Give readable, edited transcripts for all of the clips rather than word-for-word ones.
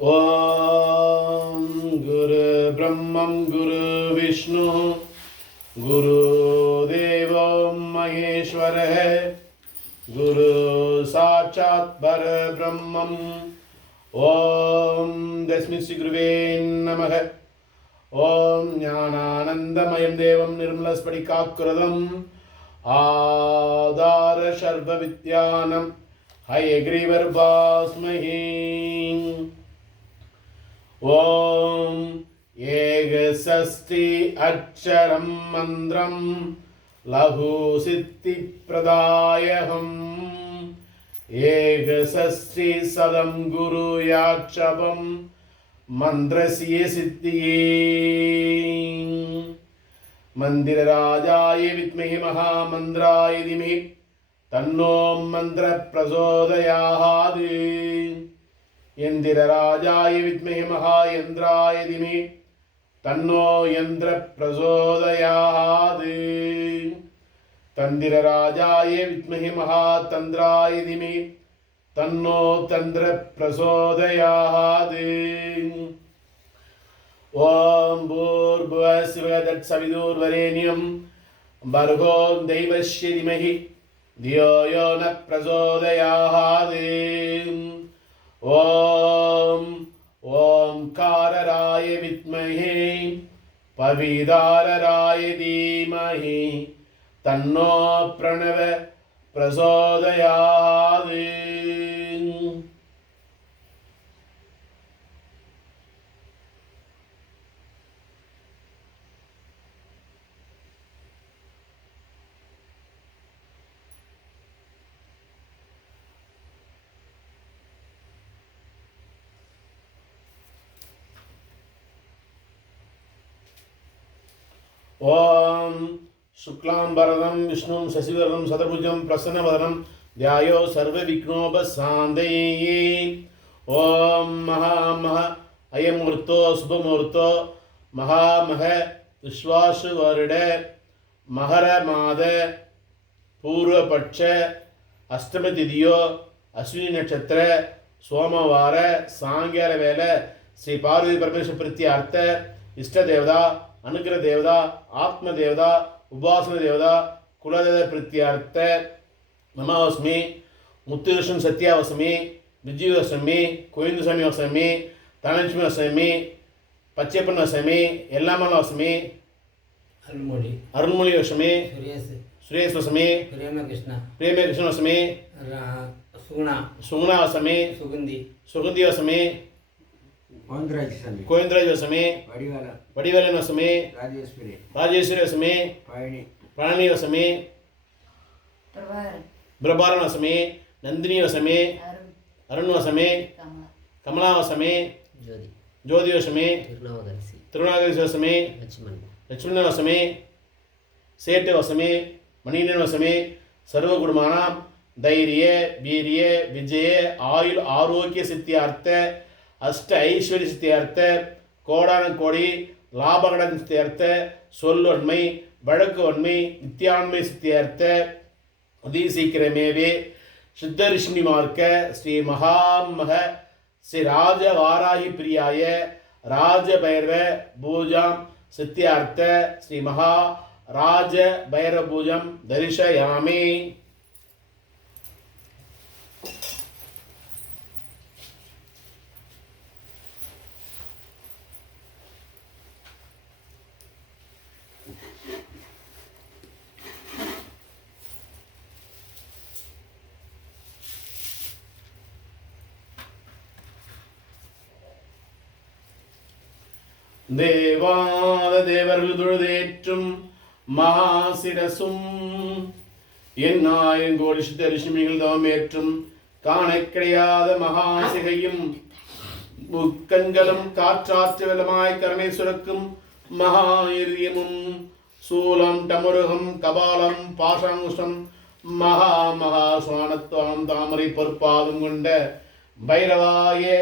ஓம் குரு பிரம்மம் குரு விஷ்ணு குரு தேவோ மகேஸ்வர குரு சாட்சாத் பரபிரம்மம். ஓம் தஸ்மை ஸ்ரீ குருவே நமக. ஓம் ஞானானந்தமயம் தேவம் நிர்மலஸ்படிகாக்கிருதம் ஆதார சர்வ வித்யானம் ஹயக்ரீவர்பாஸ்மஹி. ஓம் ஏகசஷ்டி அட்சரம் மந்திரம் லகு சித்தி பிரதாயகம் ஏகசஷ்டி சதம் குரு யாட்சபம் மந்திரசிய சித்தியே. மந்திரராஜாய வித்மஹி மகாமந்திராய தீமஹி தன்னோ மந்திர பிரசோதயாத். யந்திரராஜாய வித்மஹி மகாயந்திராய தீமஹி தன்னோ யந்திர பிரசோதயாத். தந்திரராஜாய வித்மஹி மகாதந்திராய தீமஹி தன்னோ தந்திர பிரசோதயாத். ஓம் பூர்புவः ஸ்வः தத்சவிதுர்வரேண்யம் பர்கோ தெய்வஸ்ய தீமஹி धियो यो न प्रचोदयात्. ஓம் ஓம்காரராய வித்மஹே பவிதாரராய தீமஹி தன்னோ பிரணவ பிரசோதயாத். ஓம் சுக்லாம்பரதம் விஷ்ணும் சசிவர்ணம் சதபுஜம் பிரசன்னவதனம் த்யாயோ சர்வ விக்னோபசாந்தயே. ஓம் மகாமக அயமுகூர்த்தோ சுபமுகூர்த்தோ மகாமக விஸ்வாசு வருட மகர மாத பூர்வபட்ச அஷ்டமி திதியோ அஸ்வினி நட்சத்திர சோமவார சாயங்கால வேலை ஸ்ரீ பார்வதி பரமேஸ்வர பிரத்யார்த்த இஷ்ட தேவதா அனுகிரக தேவதா ஆத்ம தேவதா உபாசன தேவதா குலதேவ பிரத்யார்த்த நமாவஸ்மி. முத்துகிருஷ்ணன் சத்யாவசமி விஜயவசமி கோவிந்தசாமி வசமி தனலட்சுமி வசமி பச்சைப்பன் வசமி எல்லாமன் வசமி அருண்மொழி வசமி சுரேஷ் வசமி பிரேமகிருஷ்ண வசமி சுகுணா வசமி சுகந்தி வசமி கோவிந்தராஜ் வசமி வடிவேலன் வசமி ராஜேஸ்வரி வசமி பழனி வசமி பிரபாரன் வசமி நந்தினி வசமி அருண் வசமி கமலா வசமி ஜோதி வசமி திருநாகரிசி வசமி லட்சுமணன் வசமி சேட்டு வசமி மணியன் வசமி சர்வகுருமானாம் தைரிய வீரிய விஜய ஆயுள் ஆரோக்கிய சித்தியார்த்த அஷ்ட ஐஸ்வர்ய சித்தியார்த்த கோடான கோடி லாபகடன் சித்தியார்த்த சொல்லொன்மை வழக்கு ஒன்மை நித்தியான்மை சித்தியார்த்த அதி சீக்கிரமேவே சித்த ரிஷ்ணி மார்க்க ஸ்ரீ மகாமக ஸ்ரீ ராஜ வாராகி பிரியாய ராஜ பைரவ பூஜாம் சித்தியார்த்த ஸ்ரீ மகா ராஜ பைரவ பூஜம் தரிசயாமி. தேவாத தேவர்கள் தொழுதேற்றும் மகாசிரசும் என்னாயிரம் கோடி சித்த ரிஷிமிகள் தவமேற்றும் காண கிடையாத மகாசிகையும் முக்கண்களும் காற்றாற்று வெள்ளமாய் கருணை சுரக்கும் மகாயிரியமும் சூலம் டமுருகம் கபாலம் பாஷாங்குஷம் மகா மகா சுவானத்துவம் தாமரை பொற்பாதம் கொண்ட பைரவாயே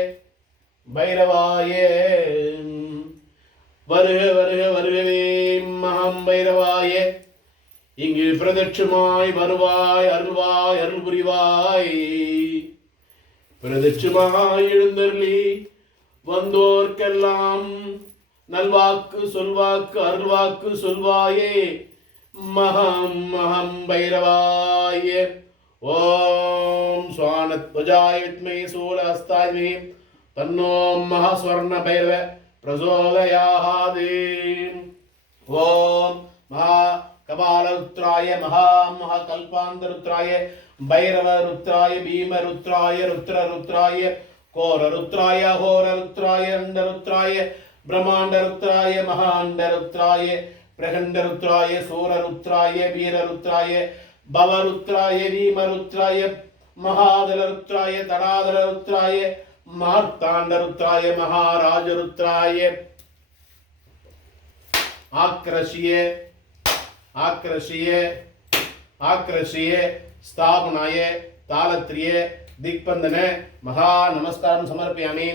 பைரவாயே வருக வருக வருகவே மகம் பைரவாய. இங்கு பிரதட்சமாய் வருவாய் அருள்வாய் அருள் புரிவாய். பிரதட்சமாய் எழுந்தருளி வந்தோர்க்கெல்லாம் நல்வாக்கு சொல்வாக்கு அருள்வாக்கு சொல்வாயே மகம் மகம் பைரவாய. ஓம் ஸ்வானத்வஜாய வித்மஹி சூலஹஸ்தாய தன்னோ மகாஸ்வர்ண பைரவ பிரசோதயாத். ஓம் மகா கபாலருத்ராய மகா கல்பாந்தருத்ராய பைரவ ருத்ராய பீம ருத்ராய ருத்ர ருத்ராய கோர ருத்ராய அகோர ருத்ராய அண்ட ருத்ராய பிரம்மாண்ட ருத்ராய மகாண்ட ருத்ராய பிரகண்ட ருத்ராய சூர ருத்ராய வீர ருத்ராய பவ ருத்ராய வீம ருத்ராய மகாதல ருத்ராய தடாதல ருத்ராய மார்த்தாண்ட ருத்ராய மகாராஜ ருத்ராய ஆக்ரஷிய ஆக்ரஷிய ஆக்ரஷிய ஸ்தாபனாய தாளத்ரிய दिग्बंधन महा नमस्कार समर्पयामि.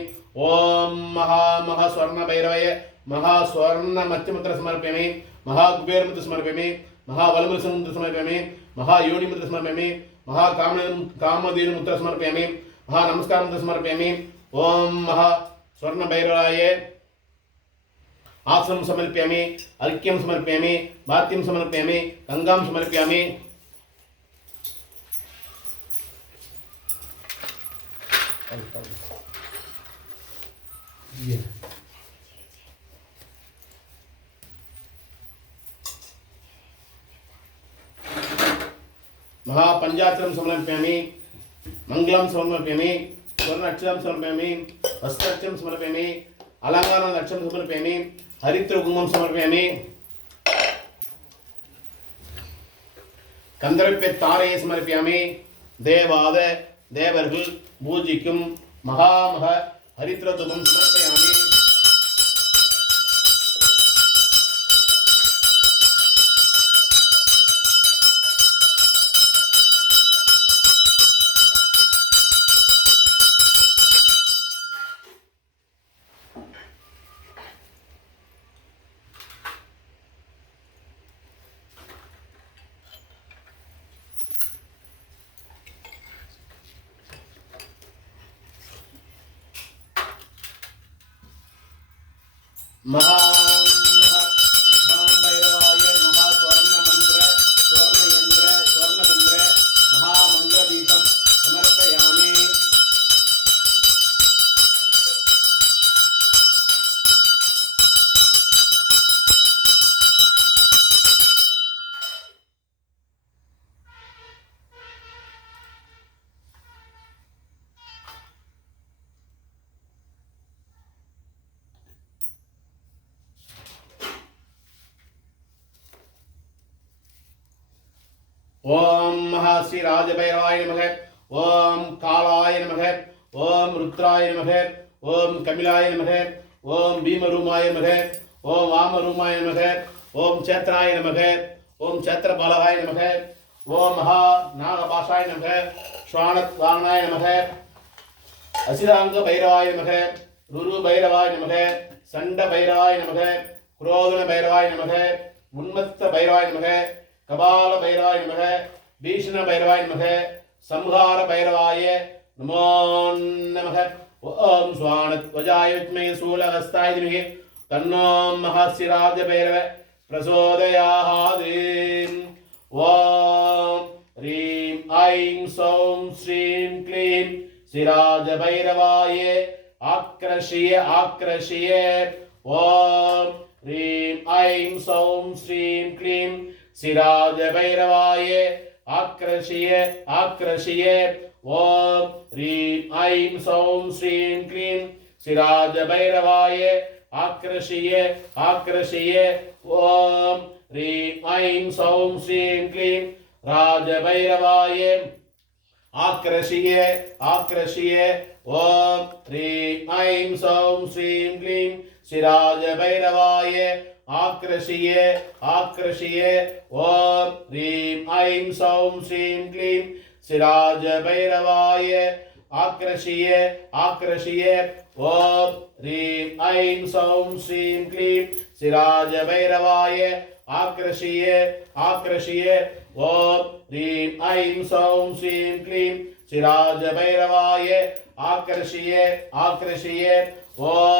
ओम महा स्वर्ण भैरवाय महा स्वर्ण मत्यमंत्र समर्पयामि. महा कुबेर मंत्र समर्पयामि. महा वलमल मंत्र समर्पयामि. महा योनि मंत्र समर्पयामि. महा कामधेनु मंत्र समर्पयामि. महा नमस्कार मंत्र समर्पयामि. ओम महा स्वर्ण भैरवाय आसनं समर्पयामि. अर्घ्यं समर्पयामि. वाद्यं समर्पयामि. गंगां समर्पयामि. महा पंचाक्षरं समर्पयामि. मंगलम समर्पयामि. स्वर्ण अक्षरं समर्पयामि. वस्त्राक्षरं समर्पयामि. अलंकार अक्षरं समर्पयामि. हरिद्र कुंकुमं समर्पयामि. कंदर्प तारय समर्पयामि. देवाद देवर्गल பூஜிக்கும் மகாமக ஹரித்ர தூபம் சமர்ப்பயாமி. महा भैरवाय महा स्वर्ण मंत्र स्वर्ण यंत्र स्वर्ण तंत्र महा मंगल दीपम समर्पयामि. ओम महाश्री राजभैरवाय नमः. ओम कालाय नमः. ओम रुद्राय नमः. ओम कपिलाय नमः. ओम भीमरूमाय नमः. ओम वामरूमाय नमः. ओम चैत्राय नमः. ओम चैत्रबालाय नमः. ओम महा नागपाशाय नमः. श्वानत्वाणाय नमः. असिरांग भैरवाय नमः. रुरु भैरवाय नमः. संड भैरवाय नमः. क्रोधन भैरवाय नमः. उन्मत्त भैरवाय नमः. कपाल भैरवाय नमः. भीषण भैरवाय नमः. संहार भैरवाय नमो नमः. ओम स्वानध्वजाय विद्महे शूलहस्ताय धीमहि तन्नो महासिराज भैरव प्रचोदयात्. ओम ह्रीं ऐं सौं श्रीं क्लीं सिराज भैरवाय आक्रष्य आक्रष्य. ओम ह्रीं ऐं सौं श्रीं क्लीं सिराज भैरवाय आक्रष्य आक्रष्य. ओम ह्रीं ऐं सौं श्रीं क्लीं सिराज भैरवाय आक्रष्य आक्रष्य. ओम ह्रीं ऐं सौं श्रीं क्लीं राज भैरवाय आक्रष्य आक्रष्य. ओम ह्रीं ऐं सौं श्रीं क्लीं सिराज भैरवाय आक्रष्य आक्रष्य. ओम ह्रीं ऐं सौं श्रीं क्लीं सिराज भैरवाय आक्रष्य आक्रष्य. ओम ह्रीं ऐं सौं श्रीं क्लीं सिराज भैरवाय आक्रष्य आक्रष्य. ओम ह्रीं ऐं सौं श्रीं क्लीं ஸ்ரீ ராஜ பைரவாய ஆக்கர்ஷியே ஆக்கர்ஷியே ஓம்